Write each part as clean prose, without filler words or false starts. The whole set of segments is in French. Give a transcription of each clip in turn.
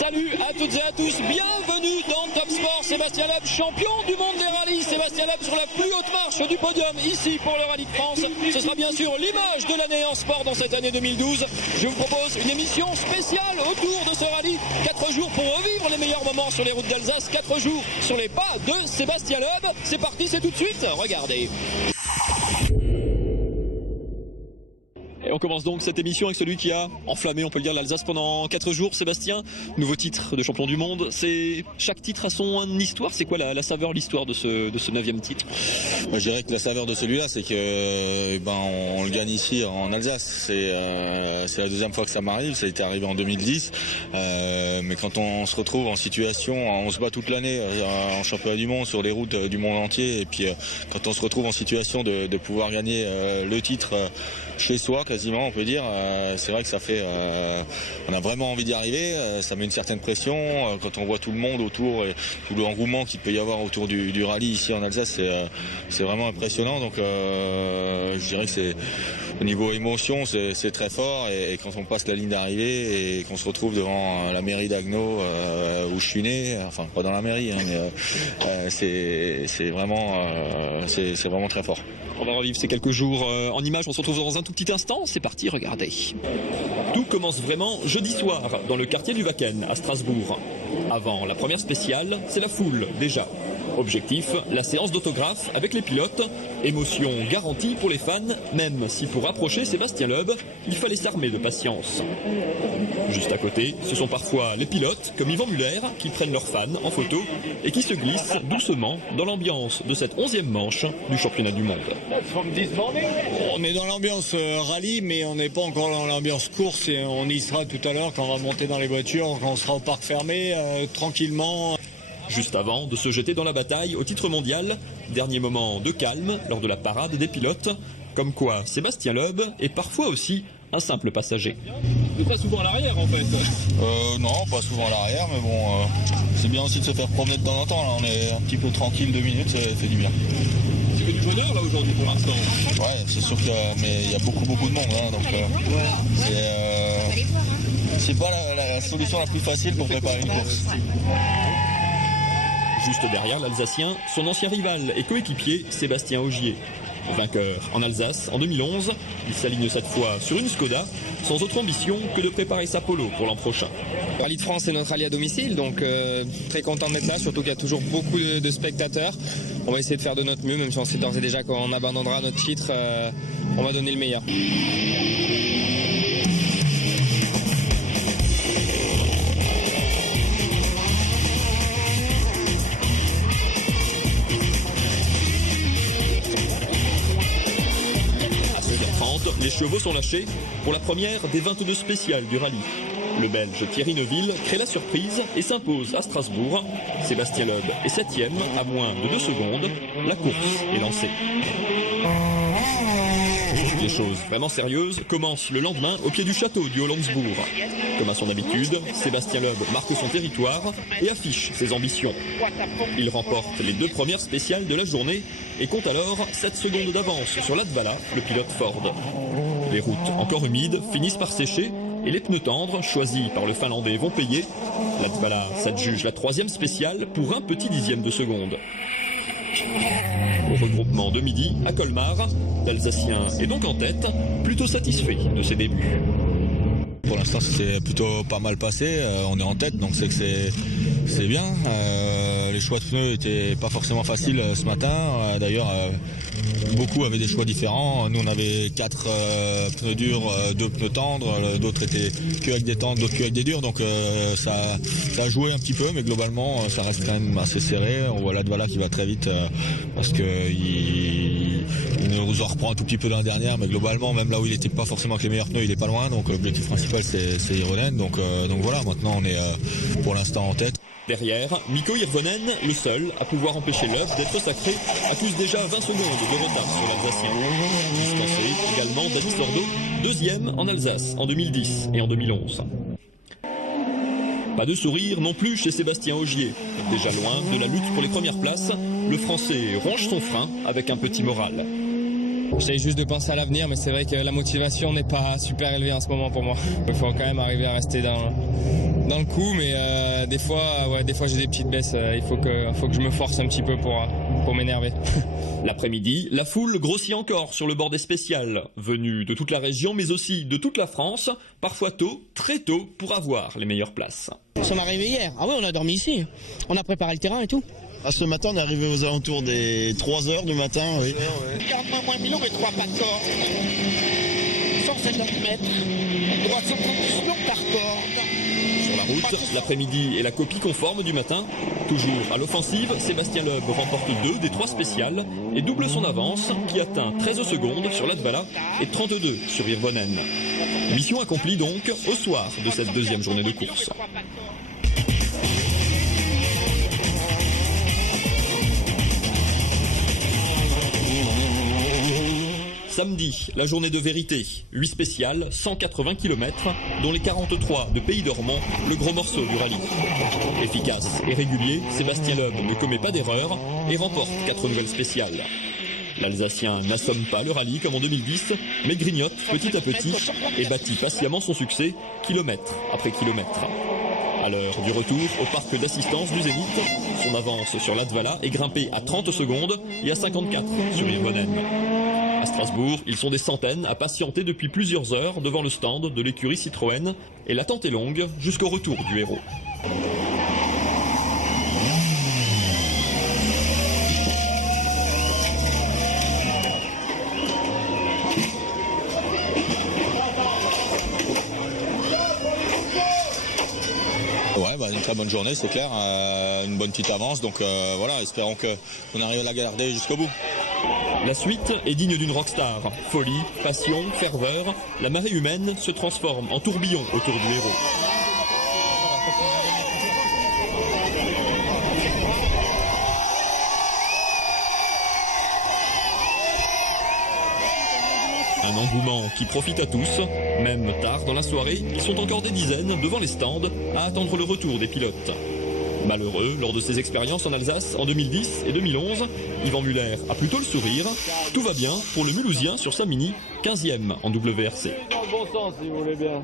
Salut à toutes et à tous, bienvenue dans Top Sport. Sébastien Loeb, champion du monde des rallyes. Sébastien Loeb sur la plus haute marche du podium ici pour le Rallye de France. Ce sera bien sûr l'image de l'année en sport dans cette année 2012. Je vous propose une émission spéciale autour de ce rallye. 4 jours pour revivre les meilleurs moments sur les routes d'Alsace. 4 jours sur les pas de Sébastien Loeb. C'est parti, c'est tout de suite. Regardez. Et on commence donc cette émission avec celui qui a enflammé, on peut le dire, l'Alsace pendant 4 jours. Sébastien, nouveau titre de champion du monde. Chaque titre a son histoire. C'est quoi la saveur, l'histoire de ce 9e titre? Je dirais que la saveur de celui-là, c'est que on le gagne ici en Alsace. C'est la deuxième fois que ça m'arrive. Ça a été arrivé en 2010. Mais quand on se retrouve en situation, on se bat toute l'année en championnat du monde sur les routes du monde entier. Et puis quand on se retrouve en situation de pouvoir gagner le titre chez soi, quasiment, on peut dire, c'est vrai que ça fait, on a vraiment envie d'y arriver. Ça met une certaine pression quand on voit tout le monde autour et tout l'engouement qu'il peut y avoir autour du rallye ici en Alsace. C'est vraiment impressionnant. Donc je dirais que c'est au niveau émotion, c'est très fort. Et quand on passe la ligne d'arrivée et qu'on se retrouve devant la mairie d'Agno où je suis né, enfin pas dans la mairie, hein, mais c'est vraiment très fort. On va revivre ces quelques jours en images. On se retrouve dans un tout petit instant. C'est parti, regardez. Tout commence vraiment jeudi soir dans le quartier du Wacken à Strasbourg. Avant la première spéciale, c'est la foule déjà. Objectif, la séance d'autographes avec les pilotes. Émotion garantie pour les fans, même si pour approcher Sébastien Loeb, il fallait s'armer de patience. Juste à côté, ce sont parfois les pilotes, comme Yvan Muller, qui prennent leurs fans en photo et qui se glissent doucement dans l'ambiance de cette 11e manche du championnat du monde. On est dans l'ambiance rallye, mais on n'est pas encore dans l'ambiance course et on y sera tout à l'heure quand on va monter dans les voitures, quand on sera au parc fermé, tranquillement. Juste avant de se jeter dans la bataille au titre mondial, dernier moment de calme lors de la parade des pilotes, comme quoi Sébastien Loeb est parfois aussi un simple passager. Vous êtes pas souvent à l'arrière en fait? Non, pas souvent à l'arrière, mais bon, c'est bien aussi de se faire promener de temps en temps. Là, on est un petit peu tranquille 2 minutes, ça fait du bien. C'est que du bonheur là aujourd'hui pour l'instant. Ouais, c'est sûr mais il y a beaucoup de monde, hein, donc c'est pas la solution la plus facile pour préparer une course. Juste derrière l'Alsacien, son ancien rival et coéquipier Sébastien Ogier. Vainqueur en Alsace en 2011, il s'aligne cette fois sur une Skoda, sans autre ambition que de préparer sa Polo pour l'an prochain. Le Rallye de France est notre rallye à domicile, donc très content d'être là, surtout qu'il y a toujours beaucoup de spectateurs. On va essayer de faire de notre mieux, même si on sait d'ores et déjà qu'on abandonnera notre titre, on va donner le meilleur. Les chevaux sont lâchés pour la première des 22 spéciales du rallye. Le Belge Thierry Neuville crée la surprise et s'impose à Strasbourg. Sébastien Loeb est 7e à moins de 2 secondes. La course est lancée. Les choses vraiment sérieuses commencent le lendemain au pied du château du Hollandsbourg. Comme à son habitude, Sébastien Loeb marque son territoire et affiche ses ambitions. Il remporte les 2 premières spéciales de la journée et compte alors 7 secondes d'avance sur Latvala, le pilote Ford. Les routes encore humides finissent par sécher et les pneus tendres, choisis par le Finlandais, vont payer. Latvala s'adjuge la 3e spéciale pour un petit dixième de seconde. Au regroupement de midi, à Colmar, l'Alsacien est donc en tête, plutôt satisfait de ses débuts. Pour l'instant, c'est plutôt pas mal passé. On est en tête, donc c'est que c'est bien. Les choix de pneus étaient pas forcément faciles ce matin. D'ailleurs, beaucoup avaient des choix différents. Nous, on avait 4 pneus durs, 2 pneus tendres. D'autres étaient que avec des tendres, d'autres que avec des durs. Donc ça a joué un petit peu, mais globalement, ça reste quand même assez serré. On voit Latvala qui va très vite parce que il nous en reprend un tout petit peu dans la dernière, mais globalement, même là où il n'était pas forcément avec les meilleurs pneus, il est pas loin. Donc l'objectif principal, c'est Hirvonen. Donc voilà, maintenant on est pour l'instant en tête. Derrière, Mikko Hirvonen, le seul à pouvoir empêcher Loeb d'être sacré, accuse déjà 20 secondes de retard sur l'Alsacien. Distancé également David Sordo, 2e en Alsace en 2010 et en 2011. Pas de sourire non plus chez Sébastien Ogier. Déjà loin de la lutte pour les premières places, le Français ronge son frein avec un petit moral. J'essaie juste de penser à l'avenir, mais c'est vrai que la motivation n'est pas super élevée en ce moment pour moi. Il faut quand même arriver à rester dans le coup, mais des fois j'ai des petites baisses. Il faut que je me force un petit peu pour m'énerver. L'après-midi, la foule grossit encore sur le bord des spéciales, venus de toute la région mais aussi de toute la France, parfois tôt, très tôt, pour avoir les meilleures places. Nous sommes arrivés hier. Ah oui, on a dormi ici. On a préparé le terrain et tout. Ah, ce matin, on est arrivé aux alentours des 3h du matin. Oui. 40 moins 1000 et 3 pas de corps. 150 mètres. 330 longs par corps. Sur la route, l'après-midi et la copie conforme du matin. Toujours à l'offensive, Sébastien Loeb remporte 2 des 3 spéciales et double son avance qui atteint 13 secondes sur Latvala et 32 sur Hirvonen. Mission accomplie donc au soir de cette deuxième journée de course. Samedi, la journée de vérité. 8 spéciales, 180 km, dont les 43 de Pays d'Ormont, le gros morceau du rallye. Efficace et régulier, Sébastien Loeb ne commet pas d'erreur et remporte 4 nouvelles spéciales. L'Alsacien n'assomme pas le rallye comme en 2010, mais grignote petit à petit et bâtit patiemment son succès, kilomètre après kilomètre. À l'heure du retour au parc d'assistance du Zénith, son avance sur Latvala est grimpée à 30 secondes et à 54 sur Hirvonen. À Strasbourg, ils sont des centaines à patienter depuis plusieurs heures devant le stand de l'écurie Citroën et l'attente est longue jusqu'au retour du héros. Ouais, une très bonne journée, c'est clair, une bonne petite avance, donc voilà, espérons qu'on arrive à la garder jusqu'au bout. La suite est digne d'une rockstar. Folie, passion, ferveur, la marée humaine se transforme en tourbillon autour du héros. Un engouement qui profite à tous, même tard dans la soirée, ils sont encore des dizaines devant les stands à attendre le retour des pilotes. Malheureux, lors de ses expériences en Alsace en 2010 et 2011, Yvan Muller a plutôt le sourire. Tout va bien pour le Mulhousien sur sa Mini, 15e en WRC. Dans le bon sens, si vous voulez bien.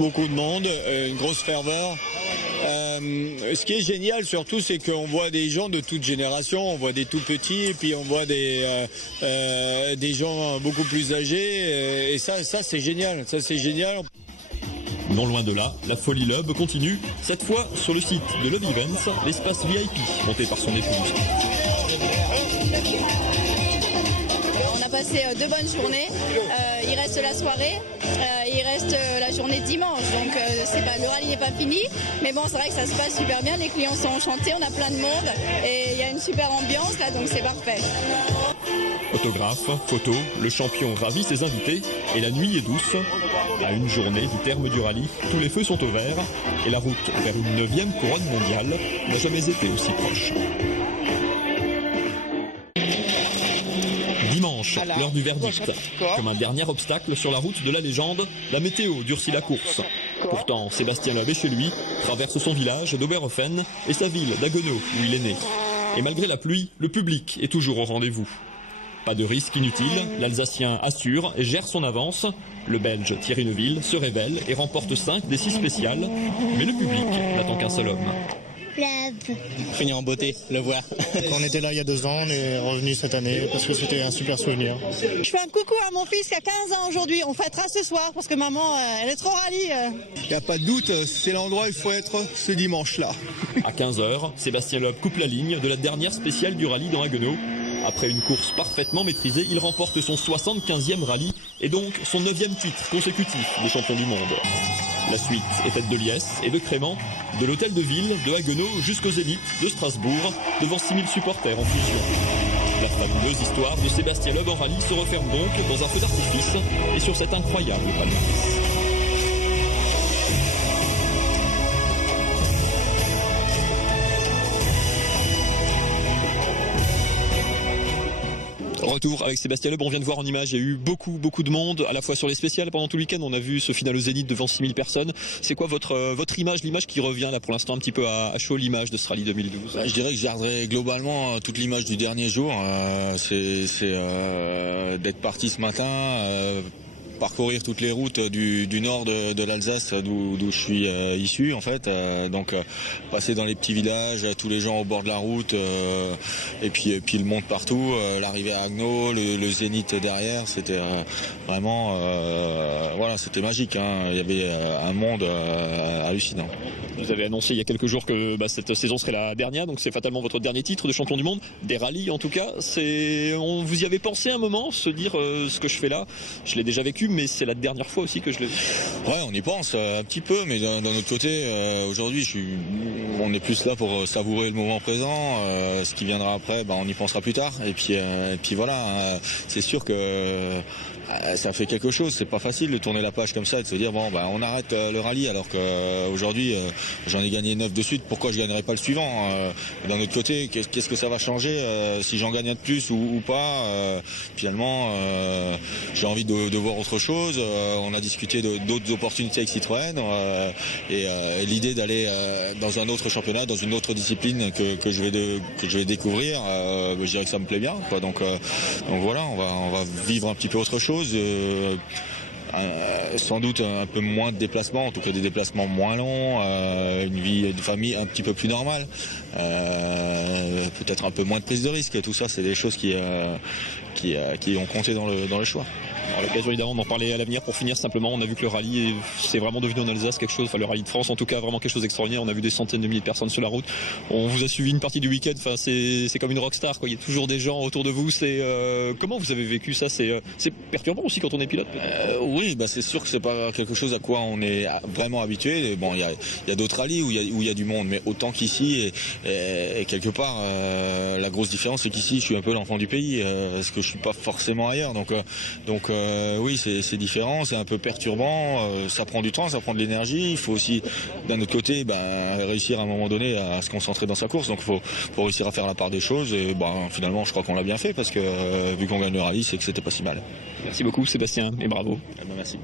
Beaucoup de monde, une grosse ferveur. Ce qui est génial surtout, c'est qu'on voit des gens de toute génération, on voit des tout petits et puis on voit des gens beaucoup plus âgés. Et ça c'est génial, ça c'est génial. Non loin de là, la folie Loeb continue, cette fois sur le site de Loeb Events, l'espace VIP monté par son épouse. On a passé 2 bonnes journées, il reste la soirée, il reste la journée de dimanche, donc le rallye n'est pas fini, mais bon c'est vrai que ça se passe super bien, les clients sont enchantés, on a plein de monde et il y a une super ambiance là, donc c'est parfait. Autographes, photos, le champion ravit ses invités et la nuit est douce. À une journée du terme du rallye, tous les feux sont au vert et la route vers une 9e couronne mondiale n'a jamais été aussi proche. Dimanche, l'heure du verdict. Comme un dernier obstacle sur la route de la légende, la météo durcit la course. Pourtant, Sébastien Loeb est chez lui, traverse son village d'Oberhofen et sa ville d'Haguenau où il est né. Et malgré la pluie, le public est toujours au rendez-vous. Pas de risque inutile, l'Alsacien assure et gère son avance. Le Belge Thierry Neuville se révèle et remporte 5 des 6 spéciales. Mais le public n'attend qu'un seul homme. Finir en beauté, le voir. On était là il y a 2 ans, on est revenu cette année parce que c'était un super souvenir. Je fais un coucou à mon fils qui a 15 ans aujourd'hui. On fêtera ce soir parce que maman, elle est trop rallye. Il n'y a pas de doute, c'est l'endroit où il faut être ce dimanche-là. À 15h, Sébastien Loeb coupe la ligne de la dernière spéciale du rallye dans Haguenau. Après une course parfaitement maîtrisée, il remporte son 75e rallye et donc son 9e titre consécutif des champions du monde. La suite est faite de liesse et de crémant, de l'hôtel de ville de Haguenau jusqu'au Zénith de Strasbourg, devant 6000 supporters en fusion. La fabuleuse histoire de Sébastien Loeb en rallye se referme donc dans un feu d'artifice et sur cet incroyable palmarès. Retour avec Sébastien Loeb, on vient de voir en image, il y a eu beaucoup de monde, à la fois sur les spéciales pendant tout le week-end, on a vu ce final au Zénith devant 6000 personnes. C'est quoi votre image, l'image qui revient là pour l'instant un petit peu à chaud, l'image de ce rallye 2012? Je dirais que je garderai globalement toute l'image du dernier jour, c'est d'être parti ce matin, parcourir toutes les routes du nord de l'Alsace d'où je suis issu en fait, donc passer dans les petits villages, tous les gens au bord de la route, et puis le monde partout, l'arrivée à Agno, le Zénith derrière, c'était vraiment voilà, c'était magique, hein. Il y avait un monde hallucinant. Vous avez annoncé il y a quelques jours que cette saison serait la dernière, donc c'est fatalement votre dernier titre de champion du monde, des rallyes en tout cas. Vous y avez pensé un moment, se dire ce que je fais là, je l'ai déjà vécu, mais c'est la dernière fois aussi que je l'ai vu. Ouais, on y pense un petit peu, mais d'un autre côté, aujourd'hui, on est plus là pour savourer le moment présent. Ce qui viendra après, on y pensera plus tard. Et puis voilà, c'est sûr que ça fait quelque chose. C'est pas facile de tourner la page comme ça et de se dire on arrête le rallye alors qu'aujourd'hui j'en ai gagné 9 de suite. Pourquoi je gagnerais pas le suivant? D'un autre côté, qu'est-ce que ça va changer si j'en gagne un de plus ou pas? Finalement, j'ai envie de voir autre chose. On a discuté d'autres opportunités avec Citroën et l'idée d'aller dans un autre championnat, dans une autre discipline que je vais découvrir, je dirais que ça me plaît bien, quoi. Donc voilà, on va vivre un petit peu autre chose. Sans doute un peu moins de déplacements, en tout cas des déplacements moins longs, une vie de famille un petit peu plus normale, peut-être un peu moins de prise de risque. Tout ça, c'est des choses qui ont compté dans le choix. On aura l'occasion évidemment d'en parler à l'avenir. Pour finir simplement, on a vu que le rallye c'est vraiment devenu en Alsace quelque chose, le rallye de France en tout cas, vraiment quelque chose d'extraordinaire. On a vu des centaines de milliers de personnes sur la route. On vous a suivi une partie du week-end, c'est comme une rockstar, quoi. Il y a toujours des gens autour de vous. Comment vous avez vécu ça? C'est perturbant aussi quand on est pilote. Oui, c'est sûr que c'est pas quelque chose à quoi on est vraiment habitué. Bon, il y a d'autres rallyes où il y a du monde, mais autant qu'ici et quelque part la grosse différence c'est qu'ici je suis un peu l'enfant du pays, parce que je suis pas forcément ailleurs. Donc oui, c'est différent, c'est un peu perturbant, ça prend du temps, ça prend de l'énergie. Il faut aussi, d'un autre côté, réussir à un moment donné à se concentrer dans sa course. Donc il faut réussir à faire la part des choses. Et finalement, je crois qu'on l'a bien fait parce que vu qu'on gagne le rallye, c'est que c'était pas si mal. Merci beaucoup, Sébastien, et bravo. Merci.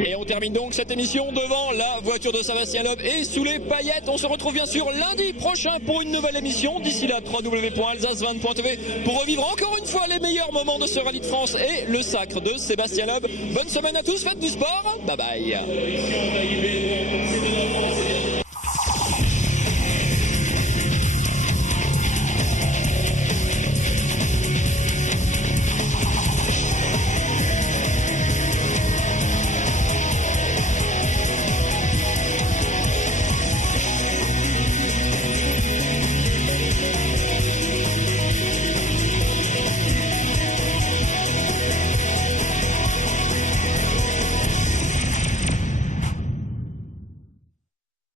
Et on termine donc cette émission devant la voiture de Sébastien Loeb et sous les paillettes. On se retrouve bien sûr lundi prochain pour une nouvelle émission. D'ici là, www.alsace20.tv pour revivre encore une fois les meilleurs moments de ce rallye de France et le sacre de Sébastien Loeb. Bonne semaine à tous, faites du sport, bye bye.